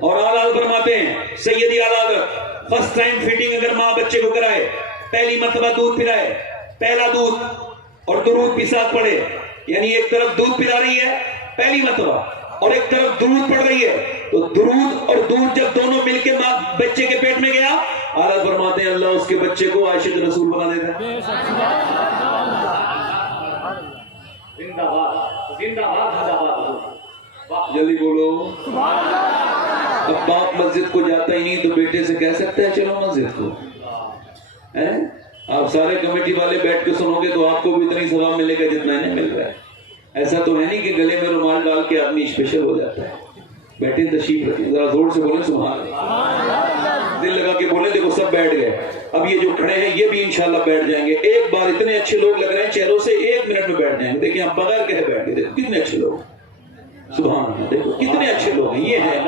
اور آلہ فرماتے ہیں سیدی آلہ فرسٹ ٹائم فیڈنگ اگر ماں بچے کو کرائے، پہلی مرتبہ دودھ پلائے، پہلا دودھ اور درود بھی ساتھ پڑھے، یعنی ایک طرف دودھ پلا رہی ہے پہلی مرتبہ اور ایک طرف درود پڑھ رہی ہے، تو درود اور دودھ جب دونوں مل کے ماں بچے کے پیٹ میں گیا، آلہ فرماتے ہیں اللہ اس کے بچے کو عاشق رسول بنا دیتا ہے۔ زندہ باد زندہ باد زندہ باد۔ جلدی بولو۔ اب باپ مسجد کو جاتا ہی نہیں تو بیٹے سے کہہ سکتا ہے چلو مسجد کو؟ آپ سارے کمیٹی والے بیٹھ کے سنو گے تو آپ کو بھی اتنی ثواب ملے گا جتنا انہیں مل رہا ہے۔ ایسا تو ہے نہیں کہ گلے میں رومال ڈال کے آدمی اسپیشل ہو جاتا ہے۔ بیٹھے تشریف رکھیں، ذرا زور سے بولیں سبحان اللہ، دل لگا کے بولیں۔ دیکھو سب بیٹھ گئے، اب یہ جو کھڑے ہیں یہ بھی انشاءاللہ بیٹھ جائیں گے ایک بار۔ اتنے اچھے لوگ لگ رہے ہیں چہروں سے، 1 منٹ میں بیٹھ جائیں گے۔ دیکھیں آپ بغیر کہے بیٹھ گئے، دیکھو کتنے اچھے لوگ، سبحان اللہ، دیکھو کتنے اچھے لوگ ہیں یہ ہیں۔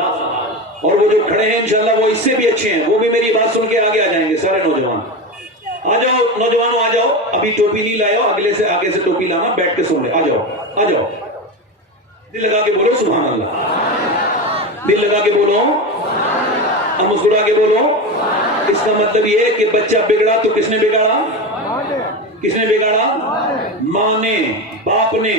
اور وہ جو کھڑے ہیں انشاءاللہ وہ اس سے بھی اچھے ہیں، وہ بھی میری بات سن کے آگے آ جائیں گے سارے نوجوان۔ آ جاؤ نوجوانوں آ جاؤ، ابھی ٹوپی نہیں لائے ہو، اگلے سے آگے سے ٹوپی لانا، بیٹھ کے سن لے۔ آ جاؤ آ جاؤ، دل لگا کے بولو سبحان اللہ، دل لگا کے بولو اور مسکرا کے بولو۔ اس کا مطلب یہ ہے کہ بچہ بگڑا تو کس نے بگاڑا؟ کس نے بگاڑا؟ ماں نے، باپ نے۔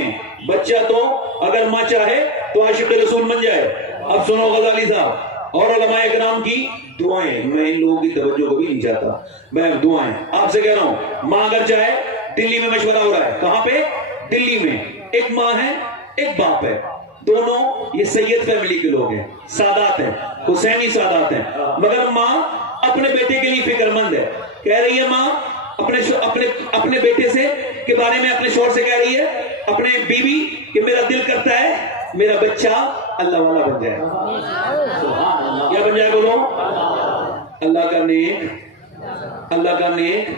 بچہ تو اگر ماں چاہے تو عاشق رسول بن جائے۔ اب سنو غزالی صاحب اور علماء اکرام کی دعائیں، میں ان لوگوں کی توجہ کو بھی نہیں چاہتا، میں دعائیں آپ سے کہہ رہا ہوں۔ ماں اگر چاہے، دلی میں مشورہ ہو رہا ہے، کہاں پہ؟ دلی میں۔ ایک ماں ہے ایک باپ ہے، دونوں یہ سید فیملی کے لوگ ہیں، سادات ہیں، حسینی سادات ہیں، مگر ماں اپنے بیٹے کے لیے فکر مند ہے۔ کہہ رہی ہے ماں اپنے بیٹے سے کے بارے میں، اپنے شوہر سے کہہ رہی ہے، اپنے بیوی کہ میرا دل کرتا ہے میرا بچہ اللہ والا بن جائے۔ کیا بن جائے بولو؟ اللہ کا نیک، اللہ کا نیک۔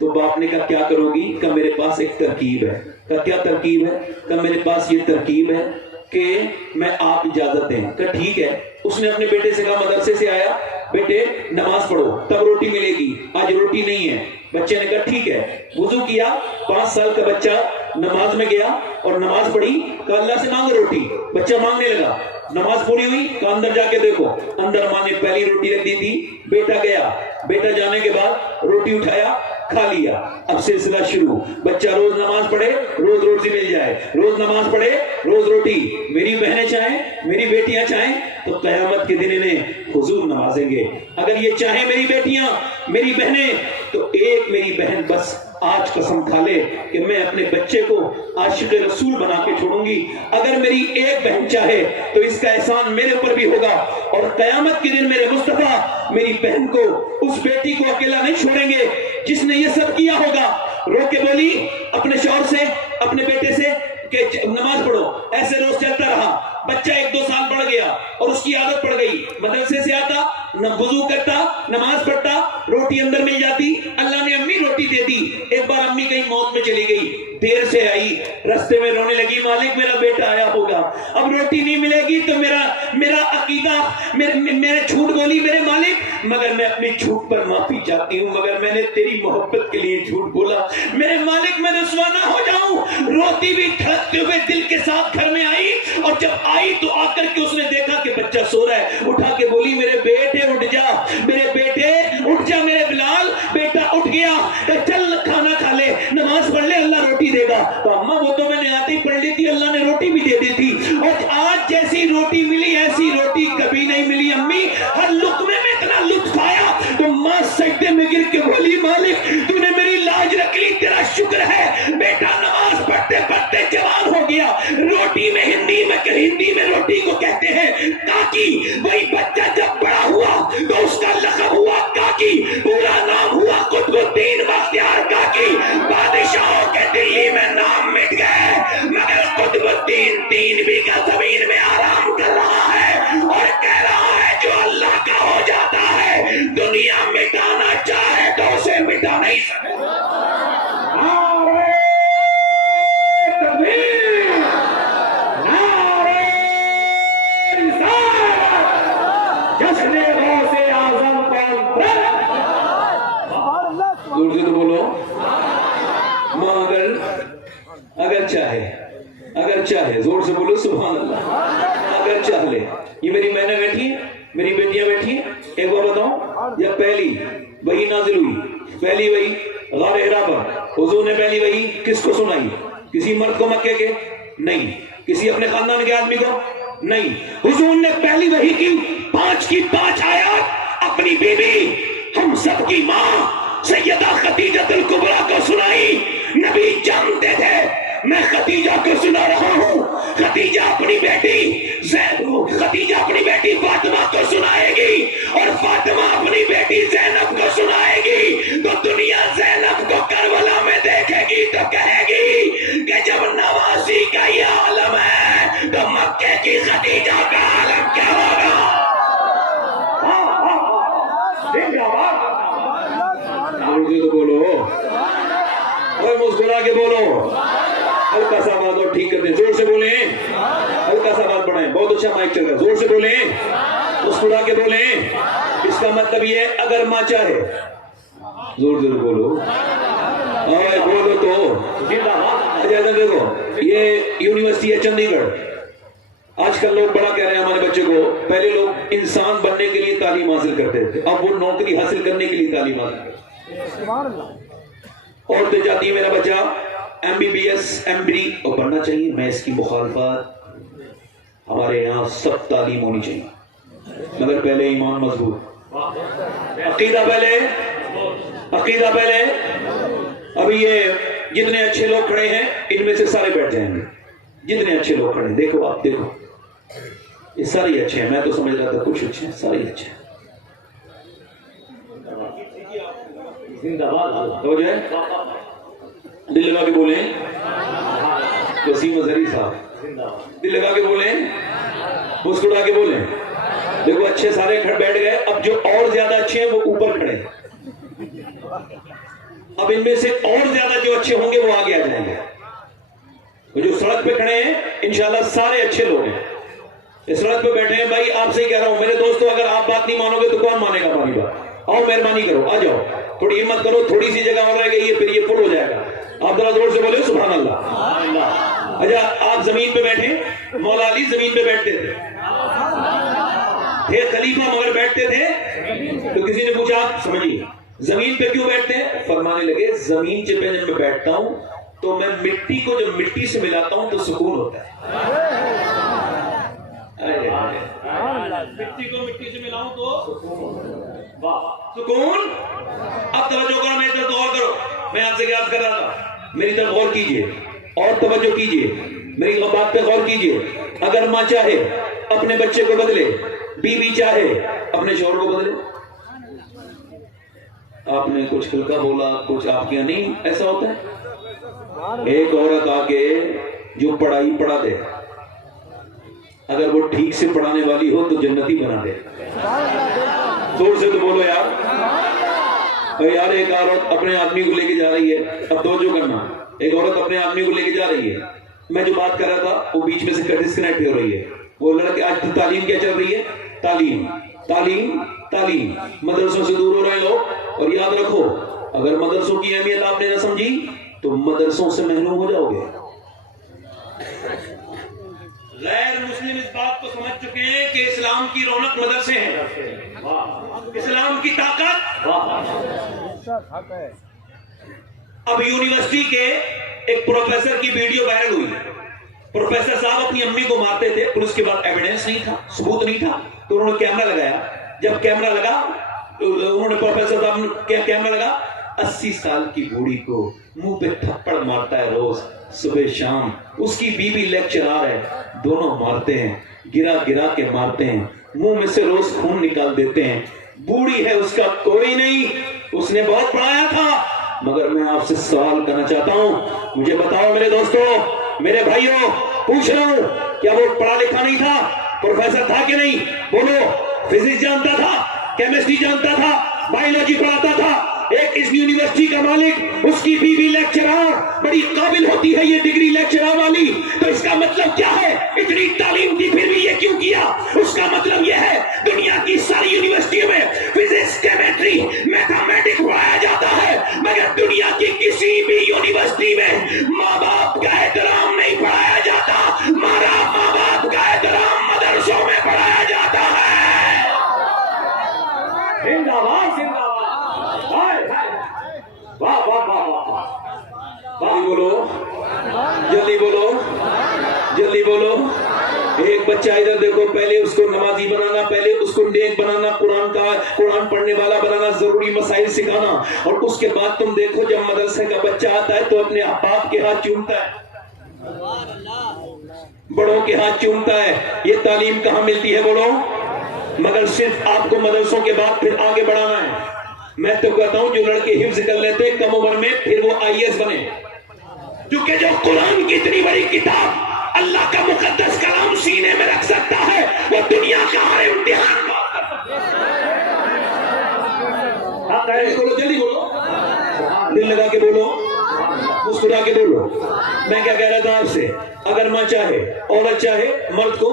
تو باپ نے کہا کیا کرو گی؟ کہ میرے پاس ایک ترکیب ہے۔ کہ کیا ترکیب ہے؟ کہ میرے پاس یہ ترکیب ہے کہ میں آپ اجازت دیں۔ کہ ٹھیک ہے۔ اس نے اپنے بیٹے سے کہا، مدرسے سے آیا، بیٹے نماز پڑھو تب روٹی ملے گی، آج روٹی نہیں ہے۔ بچے نے کہا ٹھیک ہے، وضو کیا، 5 سال کا بچہ نماز میں گیا اور نماز پڑھی، کہا اللہ سے مانگو روٹی، بچہ مانگنے لگا، نماز پوری ہوئی، کہا اندر جا کے دیکھو، اندر ماں نے پہلی روٹی رکھ دی تھی، بیٹا گیا، بیٹا جانے کے بعد روٹی اٹھایا، کھا لیا۔ اب سلسلہ شروع، بچہ روز نماز پڑھے روز روٹی مل جائے، روز نماز پڑھے روز روٹی۔ میری بہنیں چاہیں، میری بیٹیاں چاہیں تو قیامت کے دن انہیں حضور نوازیں گے۔ اگر یہ چاہیں میری بیٹیاں میری بہنیں تو ایک میری بہن بس آج قسم کھا لے کہ میں اپنے بچے کو عاشق رسول بنا کے چھوڑوں گی۔ اگر میری ایک بہن چاہے تو اس کا احسان میرے اوپر بھی ہوگا، اور قیامت کے دن میرے مصطفیٰ میری بہن کو، اس بیٹی کو اکیلا نہیں چھوڑیں گے جس نے یہ سب کیا ہوگا۔ رو کے بولی اپنے شوہر سے، اپنے بیٹے سے کہ نماز پڑھو۔ ایسے روز چلتا رہا، بچہ 1-2 سال بڑھ گیا اور اس کی عادت پڑ گئی، مدرسے سے آتا، وضو کرتا، نماز پڑھتا، روٹی اندر مل جاتی، اللہ نے امی روٹی دے دی۔ ایک بار امی کہیں موت میں چلی گئی، دیر سے آئی، رستے میں رونے لگی، مالک میرا بیٹا آیا ہوگا، اب روٹی نہیں ملے گی تو میرا عقیدہ، میں جھوٹ بولی میرے مالک، مگر میں اپنی جھوٹ پر معافی چاہتی ہوں، مگر میں نے تیری محبت کے لیے جھوٹ بولا، میرے مالک میں رسوا نہ ہو جاؤں۔ روتی بھی تھڑکتے ہوئے دل کے ساتھ گھر میں آئی، اور جب آئی تو آ کر کے اس نے دیکھا کہ بچہ سو رہا ہے، اٹھا کے بولی میرے بیٹے اٹھ جا، میرے بیٹے اٹھ جا، میرے بلال۔ بیٹا اٹھ گیا، چل کھانا کھا لے، نماز پڑھ لے، اللہ روٹی دے گا۔ تو اماں وہ تو میں نے آتے ہی پڑھ لی تھی، اللہ نے روٹی بھی دے دی تھی، اور آج جیسی روٹی ملی ایسی روٹی کبھی نہیں ملی امی، ہر لقمے میں اتنا لطف آیا۔ تو ماں سجدے میں گر کے بولی مالک تو نے میری لاج رکھ لی، تیرا شکر ہے۔ بیٹا نماز پڑھتے پڑھتے جوان ہو گیا، روٹی میں ہندی میں روٹی کو کہتے ہیں کاکی۔ وہی بچہ جب بڑا ہوا تو اس کا لقب ہوا کاکی، پورا نام ہوا قطب الدین بختیار کاکی۔ بادشاہوں کے دلی میں نام مٹ گئے، مگر قطب الدین 3 بیگھہ زمین میں آرام کر رہا ہے اور کہہ رہا ہے جو اللہ کا ہو جاتا ہے دنیا مٹانا چاہے تو اسے مٹا نہیں سکتا۔ اگر چاہے زور سے بولو سبحان اللہ، اگر چاہ لے، یہ میری بہنیں بیٹھی ہیں، ایک بار بتاؤں، جب پہلی وحی نازل ہوئی، پہلی وحی غار حرا پر حضور نے پہلی وحی کس کو سنائی؟ کسی مرد کو مکے کے؟ نہیں. کسی اپنے خاندان کے آدمی کو؟ نہیں. حضور نے پہلی وحی کی 5 آیات اپنی بیوی ہم سب کی ماں سیدہ خدیجہ الکبریٰ کو سنائی. نبی جانتے تھے میں خدیجہ کو سنا رہا ہوں، خدیجہ اپنی بیٹی فاطمہ کو سنائے گی اور فاطمہ اپنی بیٹی زینب کو سنائے گی. تو دنیا زینب کو کربلا میں دیکھے گی تو کہے گی کہ جب نواسی کا یہ عالم ہے تو مکے کی خدیجہ کا عالم کیا ہوگا؟ تو بولو اور مسکرا کے بولو، ہلکا سا بات اور ٹھیک کر دیں، زور سے بولیں، ہلکا سا بات بڑھائیں. بہت اچھا مائک چل رہا ہے، زور سے بولیں، مسکرا کے بولیں. اس کا مطلب یہ ہے اگر ماں چاہے، زور سے بولو اور بولو تو. اچھا دیکھو، یہ یونیورسٹی ہے چندی گڑھ. آج کل لوگ بڑا کہہ رہے ہیں ہمارے بچے کو، پہلے لوگ انسان بننے کے لیے تعلیم حاصل کرتے تھے، اب وہ نوکری حاصل کرنے کے لیے تعلیم حاصل کرتے. عورتیں جاتی ہیں میرا بچہ MBBS MD اور بننا چاہیے، میں اس کی مخالفت. ہمارے یہاں سب تعلیم ہونی چاہیے مگر پہلے ایمان مضبوط، عقیدہ پہلے. ابھی یہ جتنے اچھے لوگ کھڑے ہیں ان میں سے سارے بیٹھ جائیں گے. جتنے اچھے لوگ کھڑے ہیں دیکھو، آپ دیکھو، یہ سارے اچھے ہیں. میں تو سمجھ رہا تھا کچھ اچھے ہیں، سارے اچھے ہیں. ہو جائے دل لگا کے بولیں، وسیم اظہری صاحب دل لگا کے بولیں، مسکرا کے بولیں. دیکھو اچھے سارے بیٹھ گئے، اب جو اور زیادہ اچھے ہیں وہ اوپر کھڑے ہیں. اب ان میں سے اور زیادہ جو اچھے ہوں گے وہ آگے آ جائیں گے. وہ جو سڑک پہ کھڑے ہیں انشاءاللہ سارے اچھے لوگ ہیں. اس سڑک پہ بیٹھے ہیں بھائی، آپ سے ہی کہہ رہا ہوں میرے دوستوں، اگر آپ بات نہیں مانو گے تو کون مانے گا ہماری بات؟ آؤ مہربانی کرو، آ جاؤ، تھوڑی ہمت کرو، تھوڑی سی جگہ اور رہ گئی ہے، پھر یہ فل ہو جائے گا. آپ ذرا زور سے بولے سبحان اللہ. اچھا آپ زمین پہ بیٹھے، مولا علی زمین پہ بیٹھتے تھے خلیفہ مگر بیٹھتے تھے. تو کسی نے پوچھا آپ سمجھیے زمین پہ کیوں بیٹھتے ہیں؟ فرمانے لگے زمین پہ جب میں بیٹھتا ہوں تو میں مٹی کو جب مٹی سے ملاتا ہوں تو سکون ہوتا ہے. مٹی کو مٹی سے ملاؤں تو سکون. اب توجہ کرو، میری طرف غور کرو. میں آپ سے کیا کر رہا تھا، میری طرف غور کیجئے اور توجہ کیجئے، میری بات پہ غور کیجئے. اگر ماں چاہے اپنے بچے کو بدلے، بیوی چاہے اپنے شوہر کو بدلے. آپ نے کچھ ہلکا بولا، کچھ آپ کے نہیں ایسا ہوتا ہے. ایک عورت آ کے جو پڑھائی پڑھا دے، اگر وہ ٹھیک سے پڑھانے والی ہو تو جنتی بنا دے. زور سے تو بولو یار. یار ایک عورت اپنے آدمی کو لے کے جا رہی ہے، اب توجہ کرنا، ایک عورت اپنے آدمی کو لے کے جا رہی ہے. میں جو بات کر رہا تھا وہ بیچ میں سے ڈسکنیکٹ ہو رہی ہے. وہ لڑکے آج تو تعلیم کیا چل رہی ہے؟ تعلیم تعلیم تعلیم. مدرسوں سے دور ہو رہے لوگ. اور یاد رکھو اگر مدرسوں کی اہمیت آپ نے نہ سمجھی تو مدرسوں سے محروم ہو جاؤ گے. غیر مسلم اس بات کو سمجھ چکے ہیں کہ اسلام کی رونق مدرسے ہیں، اسلام کی طاقت. اب یونیورسٹی کے ایک پروفیسر کی ویڈیو وائرل ہوئی. پروفیسر صاحب اپنی امی کو مارتے تھے، پھر اس کے بعد ایویڈنس نہیں تھا، ثبوت نہیں تھا، تو انہوں نے کیمرہ لگایا. جب کیمرہ لگا انہوں نے پروفیسر صاحب نے کیمرہ لگا، 80 سال کی بوڑھی کو منہ پہ تھپڑ مارتا ہے روز صبح شام. اس کی بیوی لیکچرار ہے، دونوں مارتے ہیں، گرا گرا کے مارتے ہیں، منہ میں سے روز خون نکال دیتے ہیں. بوڑھی ہے، اس کا کوئی نہیں، اس نے بہت پڑھایا تھا. مگر میں آپ سے سوال کرنا چاہتا ہوں، مجھے بتاؤ میرے دوستوں، میرے بھائیوں، پوچھ رہا ہوں، کیا وہ پڑھا لکھا نہیں تھا؟ پروفیسر تھا کہ نہیں؟ بولو. فزکس جانتا تھا، کیمسٹری جانتا تھا، بایولوجی پڑھاتا تھا. ایک اس یونیورسٹی کا مالک، اس کی بیوی لیکچرار، بڑی قابل ہوتی ہے یہ ڈگری لیکچرار والی. تو اس کا مطلب کیا ہے؟ اتنی تعلیم دی پھر بھی یہ کیوں کیا؟ اس کا مطلب یہ ہے دنیا کی ساری یونیورسٹیوں میں فزکس، کیمسٹری، میتھمیٹکس پڑھایا جاتا ہے، مگر دنیا کی کسی بھی یونیورسٹی میں ماں باپ کا احترام نہیں پڑھایا جاتا. ہمارا ماں باپ کا احترام مدرسوں میں پڑھایا جاتا ہے. بچہ ادھر دیکھو، پہلے اس کو نمازی بنانا، پہلے اس کو نیک بنانا، قرآن پڑھنے والا بنانا، ضروری مسائل سکھانا، اور اس کے بعد تم دیکھو جب مدرسے کا بچہ آتا ہے تو اپنے باپ کے ہاتھ چومتا ہے، بڑوں کے ہاتھ چومتا ہے۔ یہ تعلیم کہاں ملتی ہے بولو؟ مگر صرف آپ کو مدرسوں کے بعد پھر آگے بڑھانا ہے۔ میں تو کہتا ہوں جو لڑکے حفظ کر لیتے کم عمر میں پھر وہ IAS بنے، کیونکہ جو قرآن کی اتنی بڑی کتاب اللہ کا مقدس کلام سینے میں رکھ سکتا ہے وہ دنیا کا ہر امتحان پاس کر سکتا ہے۔ بولو، جلدی بولو، دل لگا کے بولو، مسکرا کے بولو۔ میں کیا کہہ رہا تھا آپ سے؟ اگر ماں چاہے، عورت چاہے مرد کو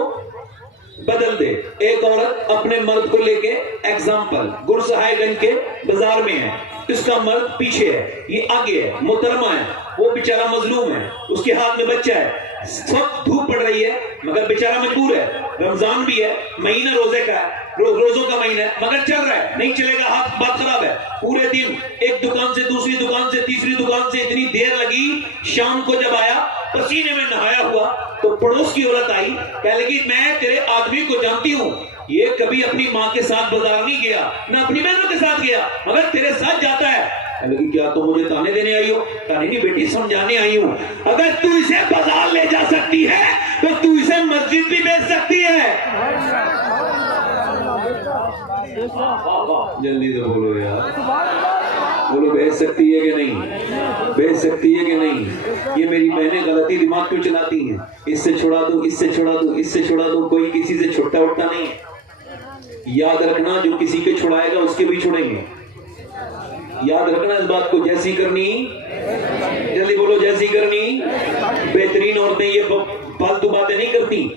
بدل دے، ایک عورت اپنے مرد کو لے کے ایگزامپل گرسہائے گنج کے بازار میں ہے، اس کا مرد پیچھے ہے، یہ آگے ہے، محترمہ ہے، وہ بیچارہ مظلوم ہے، اس کے ہاتھ میں بچہ ہے، سخت دھوپ پڑ رہی ہے مگر بیچارہ مجبور ہے، رمضان بھی ہے، مہینہ روزے کا ہے، روزوں کا مہینہ ہے مگر چل رہا ہے، نہیں چلے گا، ہاتھ بات خراب ہے، پورے دن ایک دکان سے دوسری دکان سے تیسری دکان سے اتنی دیر لگی، شام کو جب آیا پسینے میں نہایا ہوا تو پڑوس کی عورت آئی، کہنے لگی میں تیرے آدمی کو جانتی ہوں، یہ کبھی اپنی ماں کے ساتھ بازار نہیں گیا، نہ اپنی بہنوں کے ساتھ گیا، مگر تیرے ساتھ جاتا ہے۔ کہنے لگی کیا تم مجھے تانے دینے آئی ہو؟ کہنے نہیں بیٹی سمجھانے آئی ہوں، اگر تو اسے بازار لے جا سکتی ہے تو تو اسے مسجد بھی بیچ سکتی ہے۔ جلدی تو بولو یار، بولو بیچ سکتی ہے کہ نہیں؟ بیچ سکتی ہے کہ نہیں؟ یہ میری بہنیں غلطی دماغ کیوں چلاتی ہیں؟ اس سے چھڑا دوں، اس سے چھڑا دوں، اس سے چھڑا دوں، کوئی کسی سے چھوٹا اٹھتا نہیں ہے۔ یاد رکھنا جو کسی کے چھڑائے گا اس کے بھی چھڑیں گے، یاد رکھنا اس بات کو۔ جیسی کرنی، جلدی بولو، جیسی کرنی۔ بہترین عورتیں یہ فالتو باتیں نہیں کرتی۔